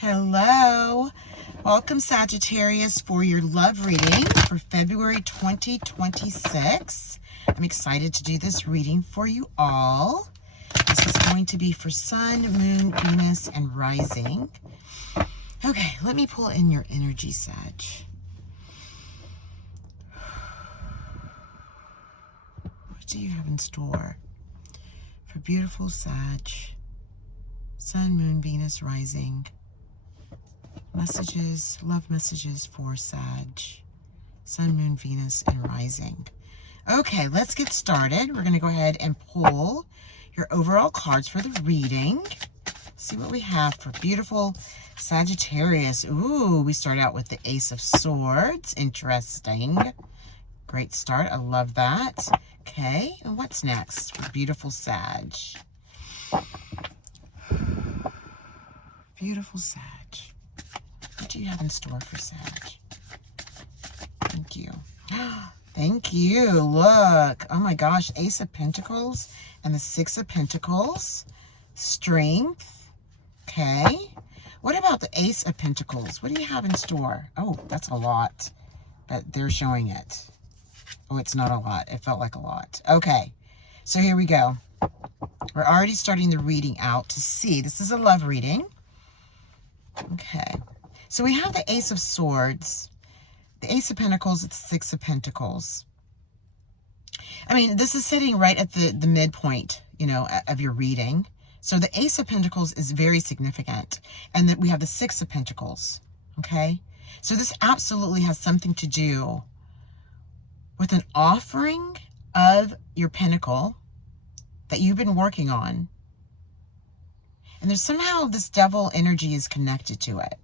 Hello. Welcome, Sagittarius, for your love reading for February 2026. I'm excited to do this reading for you all. This is going to be for Sun, Moon, Venus, and Rising. Okay, let me pull in your energy, Sag. What do you have in store for beautiful Sag? Sun, Moon, Venus, Rising. Messages, love messages for Sag, Sun, Moon, Venus, and Rising. Okay, let's get started. We're going to go ahead and pull your overall cards for the reading. See what we have for beautiful Sagittarius. Ooh, we start out with the Ace of Swords. Interesting. Great start. I love that. Okay, and what's next for beautiful Sag? Beautiful Sag. What do you have in store for Sag? Thank you. Thank you. Look. Oh my gosh. Ace of Pentacles and the Six of Pentacles. Strength. Okay. What about the Ace of Pentacles? What do you have in store? Oh, that's a lot. But they're showing it. Oh, it's not a lot. It felt like a lot. Okay. So here we go. We're already starting the reading out to see. This is a love reading. Okay. So we have the Ace of Swords, the Ace of Pentacles, it's the Six of Pentacles. I mean, this is sitting right at the midpoint, you know, of your reading. So the Ace of Pentacles is very significant. And then we have the Six of Pentacles, okay? So this absolutely has something to do with an offering of your pentacle that you've been working on. And there's somehow this devil energy is connected to it.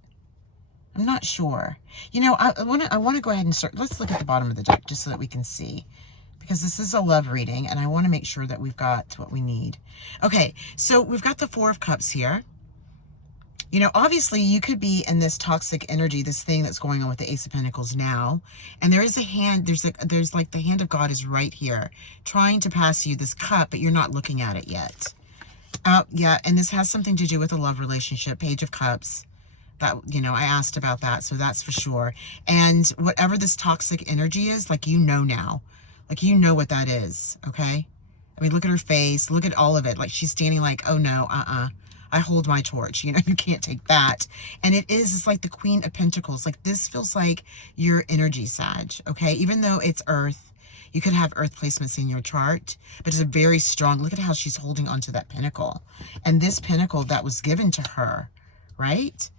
I'm not sure. You know, I want to go ahead and start. Let's look at the bottom of the deck just so that we can see. Because this is a love reading and I want to make sure that we've got what we need. Okay, so we've got the Four of Cups here. You know, obviously you could be in this toxic energy, this thing that's going on with the Ace of Pentacles now. And there is a hand, there's like the hand of God is right here trying to pass you this cup, but you're not looking at it yet. Yeah, and this has something to do with a love relationship, Page of Cups. That, you know, I asked about that, so that's for sure. And whatever this toxic energy is, like, you know now. Like, you know what that is, okay? I mean, look at her face. Look at all of it. Like, she's standing like, oh, no, I hold my torch. You know, you can't take that. And it's like the Queen of Pentacles. Like, this feels like your energy, Sag, okay? Even though it's Earth, you could have Earth placements in your chart, but it's a very strong, look at how she's holding onto that pentacle. And this pentacle that was given to her, right?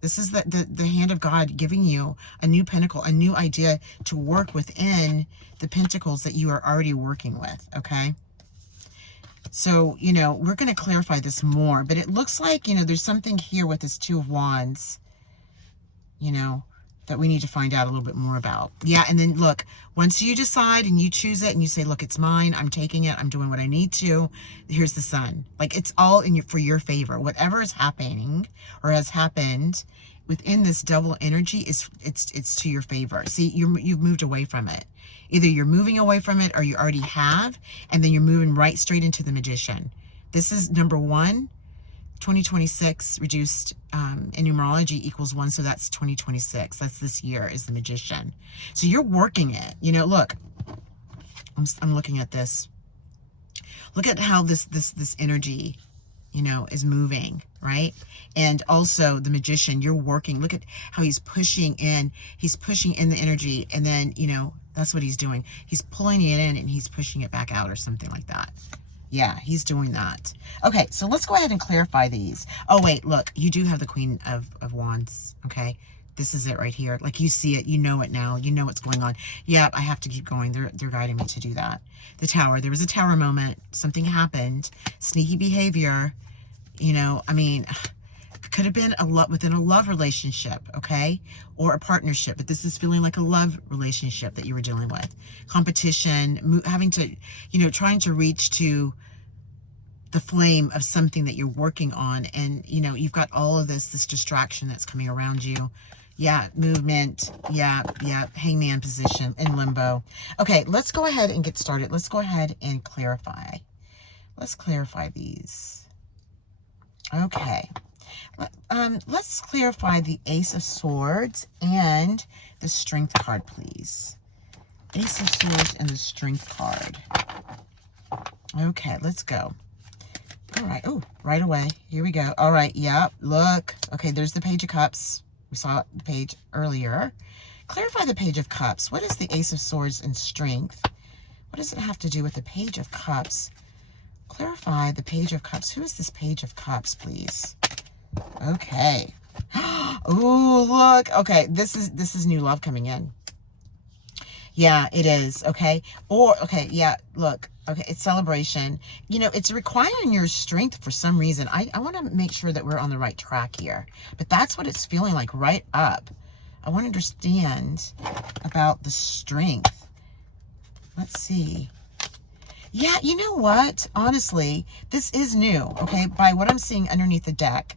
This is the hand of God giving you a new pentacle, a new idea to work within the pentacles that you are already working with, okay? So, you know, we're going to clarify this more, but it looks like, you know, there's something here with this Two of Wands, you know, that we need to find out a little bit more about. Yeah, and then look, once you decide and you choose it and you say, look, it's mine, I'm taking it, I'm doing what I need to, here's the Sun. Like, it's all in for your favor. Whatever is happening or has happened within this double energy, it's to your favor. See, you've moved away from it. Either you're moving away from it or you already have, and then you're moving right straight into the Magician. This is number 1. 2026 reduced in numerology equals 1, so that's 2026. That's this year is the Magician. So you're working it. You know, look, I'm looking at this. Look at how this energy, you know, is moving, right? And also the Magician, you're working. Look at how he's pushing in. He's pushing in the energy, and then, you know, that's what he's doing. He's pulling it in and he's pushing it back out or something like that. Yeah, he's doing that. Okay, so let's go ahead and clarify these. Oh, wait, look, you do have the Queen of Wands, okay? This is it right here. Like, you see it. You know it now. You know what's going on. Yeah, I have to keep going. They're guiding me to do that. The Tower. There was a Tower moment. Something happened. Sneaky behavior. You know, I mean, could have been within a love relationship, okay? Or a partnership, but this is feeling like a love relationship that you were dealing with. Competition, having to, you know, trying to reach to the flame of something that you're working on, and, you know, you've got all of this distraction that's coming around you. Yeah, movement. Yeah, hangman position in limbo. Okay, let's go ahead and get started. Let's go ahead and clarify. Let's clarify these. Okay. Let's clarify the Ace of Swords and the Strength card, please. Ace of Swords and the Strength card. Okay, let's go. All right. Oh, right away. Here we go. All right. Yep. Look. Okay, there's the Page of Cups. We saw the page earlier. Clarify the Page of Cups. What is the Ace of Swords and Strength? What does it have to do with the Page of Cups? Clarify the Page of Cups. Who is this Page of Cups, please? Okay. Oh, look. Okay, this is new love coming in. Yeah, it is. Okay. Or, okay, yeah, look. Okay, it's celebration. You know, it's requiring your strength for some reason. I want to make sure that we're on the right track here. But that's what it's feeling like right up. I want to understand about the strength. Let's see. Yeah, you know what? Honestly, this is new, okay, by what I'm seeing underneath the deck.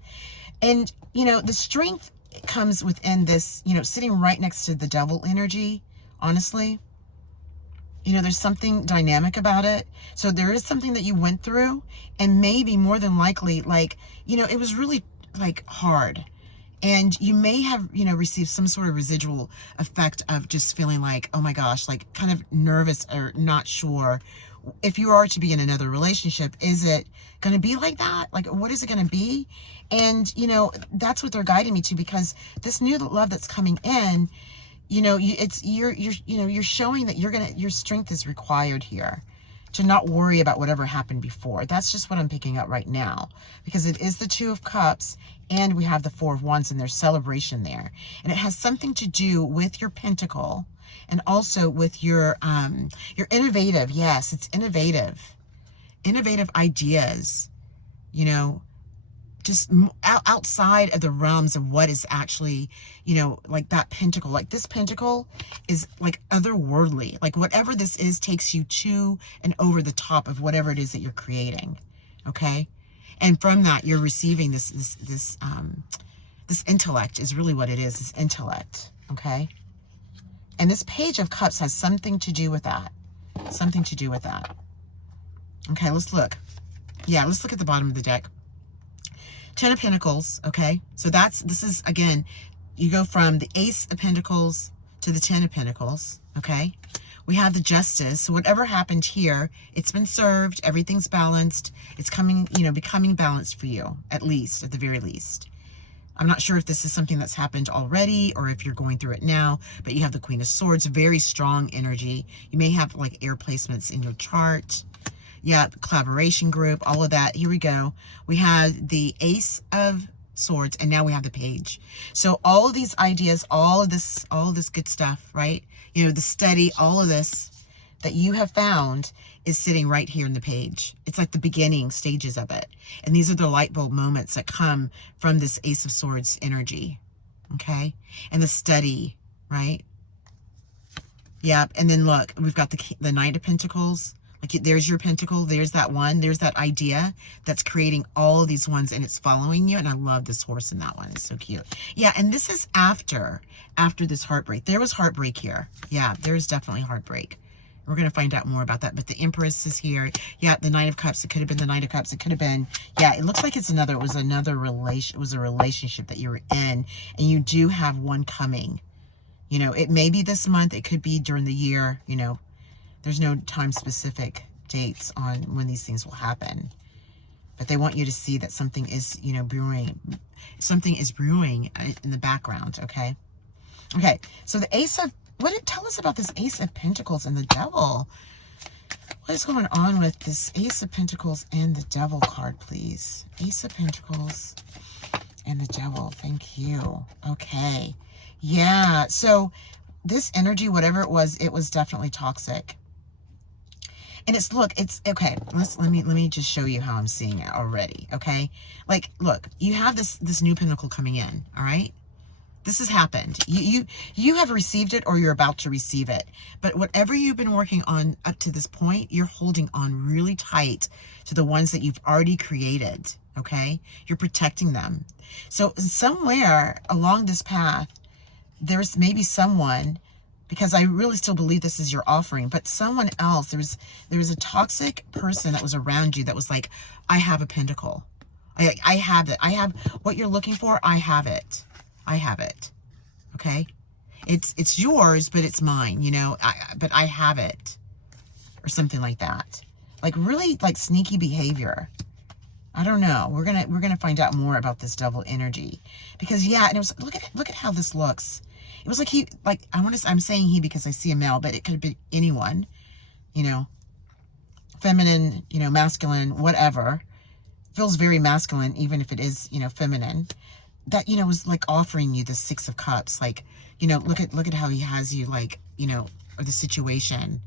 And, you know, the strength comes within this, you know, sitting right next to the devil energy, honestly. You know, there's something dynamic about it. So there is something that you went through, and maybe more than likely, like, you know, it was really, like, hard. And you may have, you know, received some sort of residual effect of just feeling like, oh my gosh, like kind of nervous or not sure. If you are to be in another relationship, is it going to be like that? Like, what is it going to be? And, you know, that's what they're guiding me to, because this new love that's coming in, you know, you're showing that your strength is required here to not worry about whatever happened before. That's just what I'm picking up right now, because it is the Two of Cups and we have the Four of Wands, and there's celebration there. And it has something to do with your pentacle and also with your innovative. Yes, it's innovative ideas, you know, just outside of the realms of what is actually, you know, like that pentacle. Like this pentacle is like otherworldly. Like whatever this is takes you to and over the top of whatever it is that you're creating. Okay. And from that, you're receiving this intellect is really what it is. This intellect. Okay. And this Page of Cups has something to do with that. Something to do with that. Okay. Let's look. Yeah. Let's look at the bottom of the deck. Ten of Pentacles, okay? So this is, again, you go from the Ace of Pentacles to the Ten of Pentacles, okay? We have the Justice. So whatever happened here, it's been served. Everything's balanced. It's coming, you know, becoming balanced for you, at least, at the very least. I'm not sure if this is something that's happened already or if you're going through it now, but you have the Queen of Swords, very strong energy. You may have, like, air placements in your chart. Yeah, collaboration group, all of that. Here we go. We have the Ace of Swords, and now we have the Page. So all of these ideas, all of this good stuff, right? You know, the study, all of this that you have found is sitting right here in the Page. It's like the beginning stages of it. And these are the light bulb moments that come from this Ace of Swords energy. Okay? And the study, right? Yeah, and then look, we've got the Knight of Pentacles. Like there's your pentacle, there's that one, there's that idea that's creating all of these ones, and it's following you. And I love this horse in that one. It's so cute. Yeah, and this is after this heartbreak. There was heartbreak here. Yeah, there's definitely heartbreak. We're going to find out more about that. But the Empress is here. Yeah, the Knight of Cups. It could have been the Knight of Cups. It could have been, yeah, it looks like it was a relationship that you were in, and you do have one coming. You know, it may be this month. It could be during the year, you know. There's no time specific dates on when these things will happen. But they want you to see that something is, you know, brewing. Something is brewing in the background, okay? Okay, so the Ace of... tell us about this Ace of Pentacles and the Devil. What is going on with this Ace of Pentacles and the Devil card, please? Ace of Pentacles and the Devil. Thank you. Okay. Yeah, so this energy, whatever it was definitely toxic. And it's, look, it's, okay, let me just show you how I'm seeing it already, okay? Like, look, you have this new pentacle coming in, all right? This has happened. You have received it, or you're about to receive it. But whatever you've been working on up to this point, you're holding on really tight to the ones that you've already created, okay? You're protecting them. So somewhere along this path, there's maybe someone, because I really still believe this is your offering, but someone else, there was a toxic person that was around you that was like, I have a pentacle. I have it. I have what you're looking for. I have it. I have it. Okay? It's yours, but it's mine, you know? But I have it. Or something like that. Like really like sneaky behavior. I don't know. We're gonna find out more about this devil energy. Because yeah, and it was look at how this looks. It was like I'm saying he because I see a male, but it could be anyone, you know. Feminine, you know, masculine, whatever. Feels very masculine, even if it is, you know, feminine. That, you know, was like offering you the 6 of Cups. Like, you know, look at how he has you, like, you know, or the situation.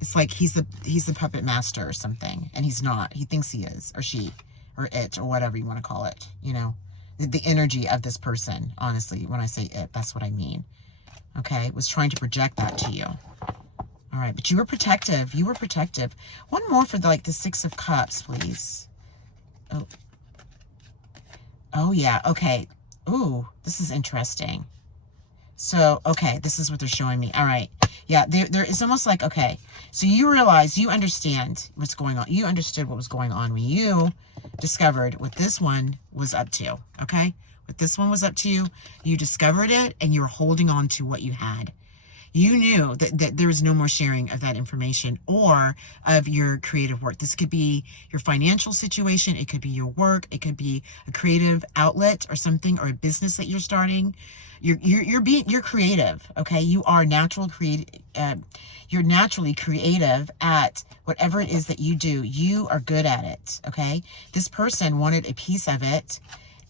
It's like he's the puppet master or something, and he's not. He thinks he is, or she, or it, or whatever you want to call it. You know, the energy of this person. Honestly, when I say it, that's what I mean. Okay, was trying to project that to you. All right, but you were protective. You were protective. One more for the 6 of Cups, please. Oh yeah. Okay. Ooh, this is interesting. So, okay, this is what they're showing me. All right. Yeah, there is almost like, okay, so you realize, you understand what's going on. You understood what was going on when you discovered what this one was up to, okay? What this one was up to, you discovered it, and you were holding on to what you had. You knew that there was no more sharing of that information or of your creative work. This could be your financial situation. It could be your work. It could be a creative outlet or something, or a business that you're starting. You're creative, okay? You are you're naturally creative at whatever it is that you do. You are good at it, okay? This person wanted a piece of it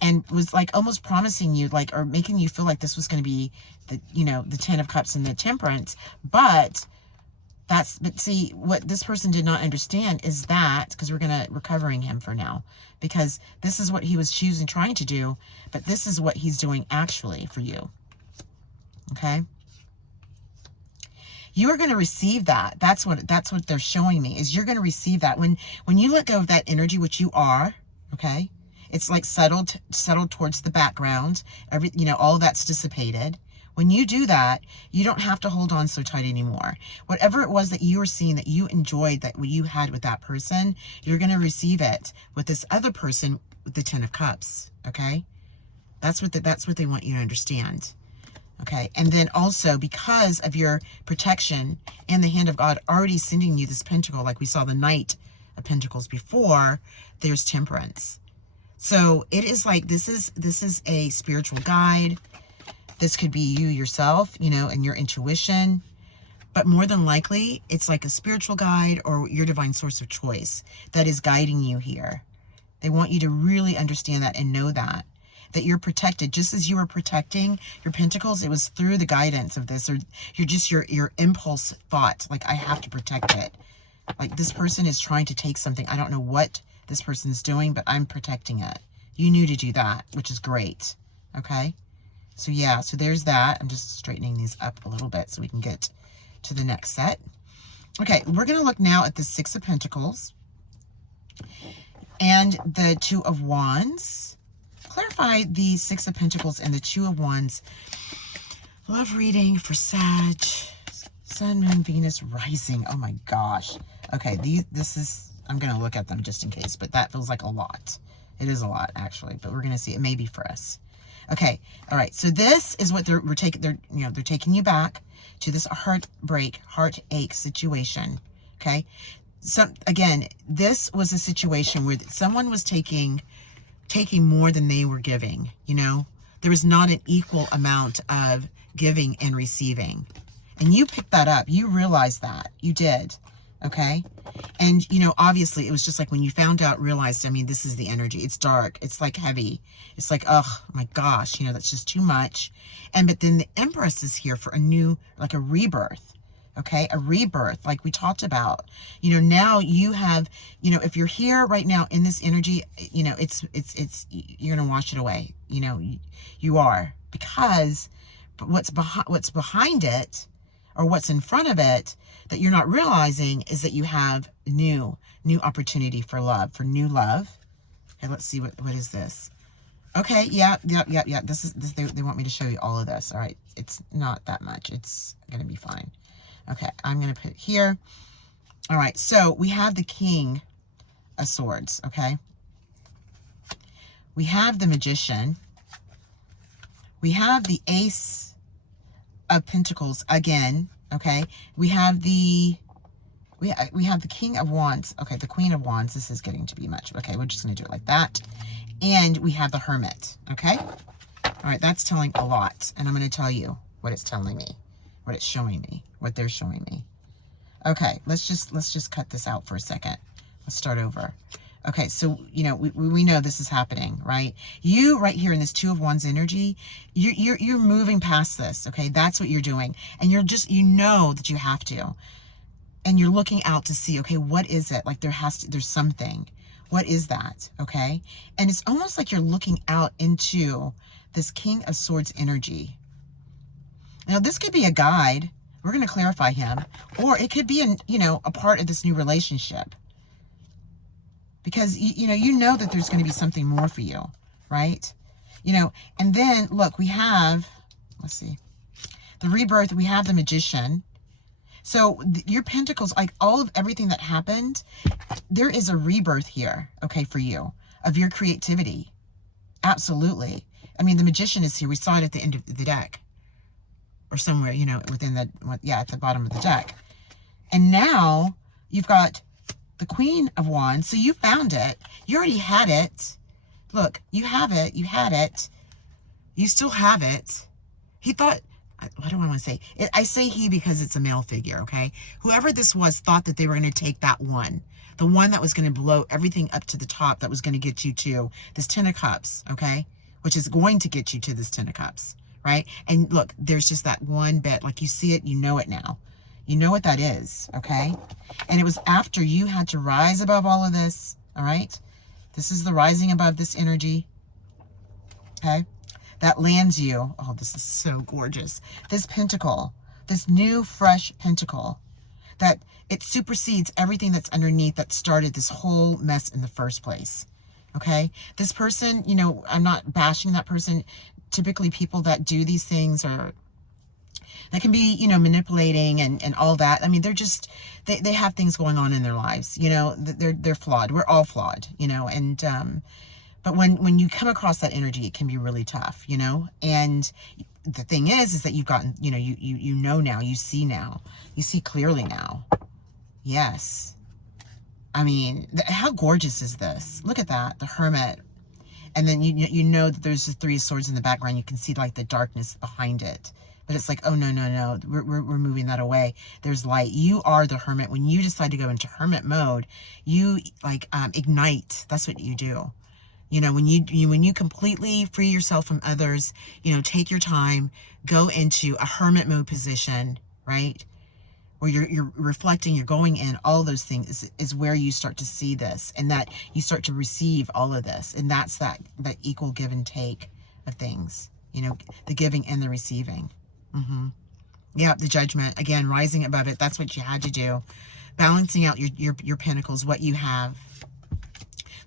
and was like almost promising you, like, or making you feel like this was going to be the, you know, the 10 of Cups and the Temperance. But see, what this person did not understand is that, because we're covering him for now, because this is what he was trying to do, but this is what he's doing actually for you. Okay? You are going to receive that. That's what they're showing me, is you're going to receive that. When you let go of that energy, which you are, okay? It's like settled towards the background. You know, all that's dissipated. When you do that, you don't have to hold on so tight anymore. Whatever it was that you were seeing, that you enjoyed, that what you had with that person, you're going to receive it with this other person with the 10 of Cups, okay? That's what they want you to understand, okay? And then also, because of your protection and the hand of God already sending you this pentacle, like we saw the Knight of Pentacles before, there's Temperance. So it is like, this is a spiritual guide. This could be you yourself, you know, and your intuition. But more than likely, it's like a spiritual guide or your divine source of choice that is guiding you here. They want you to really understand that and know that you're protected. Just as you were protecting your pentacles, it was through the guidance of this, or your impulse thought, like, I have to protect it. Like, this person is trying to take something. I don't know what this person's doing, but I'm protecting it. You knew to do that, which is great. Okay? So yeah, so there's that. I'm just straightening these up a little bit so we can get to the next set. Okay, we're going to look now at the 6 of Pentacles and the 2 of Wands. Clarify the 6 of Pentacles and the 2 of Wands. Love reading for Sag, Sun, Moon, Venus, Rising. Oh my gosh. Okay, I'm going to look at them just in case, but that feels like a lot. It is a lot, actually, but we're going to see. It may be for us. Okay, all right. So this is what they're taking you back to this heartbreak, heartache situation. Okay. Again, this was a situation where someone was taking more than they were giving. You know, there was not an equal amount of giving and receiving, and you picked that up. You realized that. You did. Okay. And, you know, obviously it was just like when you found out, realized, I mean, this is the energy. It's dark. It's like heavy. It's like, oh my gosh, you know, that's just too much. But then the Empress is here for a new, like a rebirth. Okay. A rebirth, like we talked about. You know, now you have, you know, if you're here right now in this energy, you know, you're going to wash it away. You know, you are, because what's behind it, or what's in front of it that you're not realizing, is that you have new opportunity for love, for new love. Okay, let's see, what is this? Okay, yeah. This they want me to show you all of this. All right, it's not that much. It's gonna be fine. Okay, I'm gonna put it here. All right, so we have the King of Swords, okay? We have the Magician. We have the Ace of Pentacles again, okay? We have the King of Wands. Okay, the Queen of Wands. This is getting to be much. Okay, we're just going to do it like that. And we have the Hermit, okay? All right, that's telling a lot. And I'm going to tell you what it's telling me, what it's showing me, what they're showing me. Okay, let's just cut this out for a second. Let's start over. Okay, so, you know, we know this is happening, right? You right here in this Two of Wands energy, you're moving past this, okay? That's what you're doing. And you're just, you know that you have to. And you're looking out to see, okay, what is it? Like there's something. What is that? Okay? And it's almost like you're looking out into this King of Swords energy. Now, this could be a guide. We're going to clarify him. Or it could be, a part of this new relationship. Because, you know that there's going to be something more for you, right? And then, look, we have, let's see, the Rebirth. We have the Magician. So your pentacles, like all of everything that happened, there is a rebirth here, okay, for you, of your creativity. Absolutely. I mean, the Magician is here. We saw it at the end of the deck. Or somewhere, within the, at the bottom of the deck. And now you've got the Queen of Wands. So you found it. You already had it. Look, you have it. You had it. You still have it. He thought... What do I want to say? I say he because it's a male figure, okay? Whoever this was thought that they were going to take that one. The one that was going to blow everything up to the top, that was going to get you to this Ten of Cups, okay? Which is going to get you to this Ten of Cups, right? And look, there's just that one bit. Like you see it, you know it now. You know what that is, okay? And it was after you had to rise above all of this, all right? This is the rising above this energy, okay? That lands you. Oh, this is so gorgeous. This pentacle, this new, fresh pentacle, that it supersedes everything that's underneath that started this whole mess in the first place. Okay? This person, I'm not bashing that person. Typically, people that do these things are, that can be, manipulating and all that. I mean, they're just, they have things going on in their lives. They're flawed. We're all flawed, and, but when you come across that energy, it can be really tough, and the thing is that you've gotten, you know now, you see clearly now. Yes. I mean, how gorgeous is this? Look at that, the Hermit. And then you know that there's the Three of Swords in the background. You can see like the darkness behind it. But it's like, oh, no. We're moving that away. There's light. You are the Hermit. When you decide to go into Hermit mode, you like ignite. That's what you do. When you completely free yourself from others, take your time, go into a hermit mode position, right? Where you're reflecting, you're going in, all those things is where you start to see this, and that you start to receive all of this. And that's that equal give and take of things, the giving and the receiving. Yeah, the Judgment, again, rising above it. That's what you had to do. Balancing out your pentacles, what you have.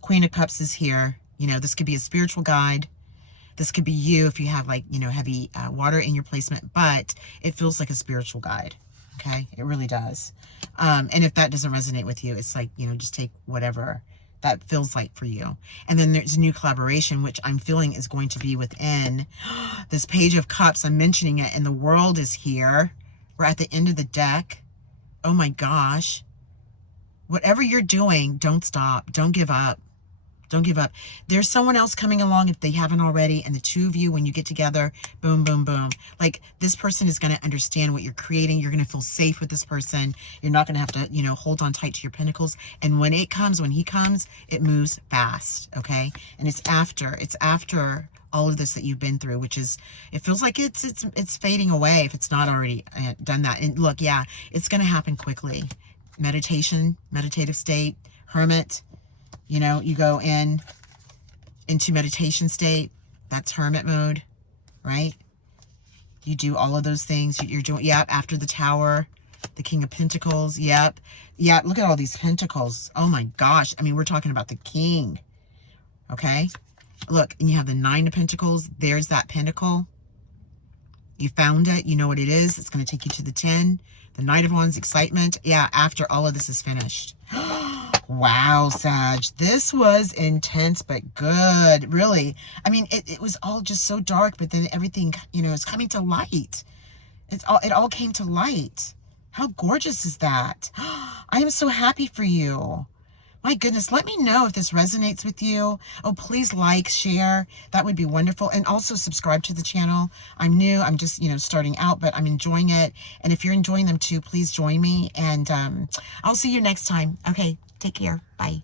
Queen of Cups is here. This could be a spiritual guide. This could be you if you have like, heavy water in your placement, but it feels like a spiritual guide. Okay. It really does. And if that doesn't resonate with you, it's like, just take whatever that feels like for you. And then there's a new collaboration, which I'm feeling is going to be within this Page of Cups. I'm mentioning it, and the World is here. We're at the end of the deck. Oh my gosh. Whatever you're doing, don't stop. Don't give up. Don't give up. There's someone else coming along if they haven't already. And the two of you, when you get together, boom, boom, boom. Like this person is going to understand what you're creating. You're going to feel safe with this person. You're not going to have to, hold on tight to your pentacles. And when he comes, it moves fast. Okay. And it's after all of this that you've been through, which is, it feels like it's fading away if it's not already done that. And look, yeah, it's going to happen quickly. Meditative state, Hermit. You go into meditation state. That's Hermit mode, right? You do all of those things. You're doing, yep, after the Tower, the King of Pentacles, yep. Yeah, look at all these pentacles. Oh my gosh. I mean, we're talking about the King, okay? Look, and you have the Nine of Pentacles. There's that pentacle. You found it. You know what it is. It's going to take you to the 10. The Knight of Wands, excitement. Yeah, after all of this is finished. Wow, Sag, this was intense, but good, really. I mean, it was all just so dark, but then everything, you know, is coming to light. It all came to light. How gorgeous is that? I am so happy for you. My goodness, let me know if this resonates with you. Oh, please like, share. That would be wonderful. And also subscribe to the channel. I'm new. I'm just, you know, starting out, but I'm enjoying it. And if you're enjoying them too, please join me. And I'll see you next time. Okay, take care. Bye.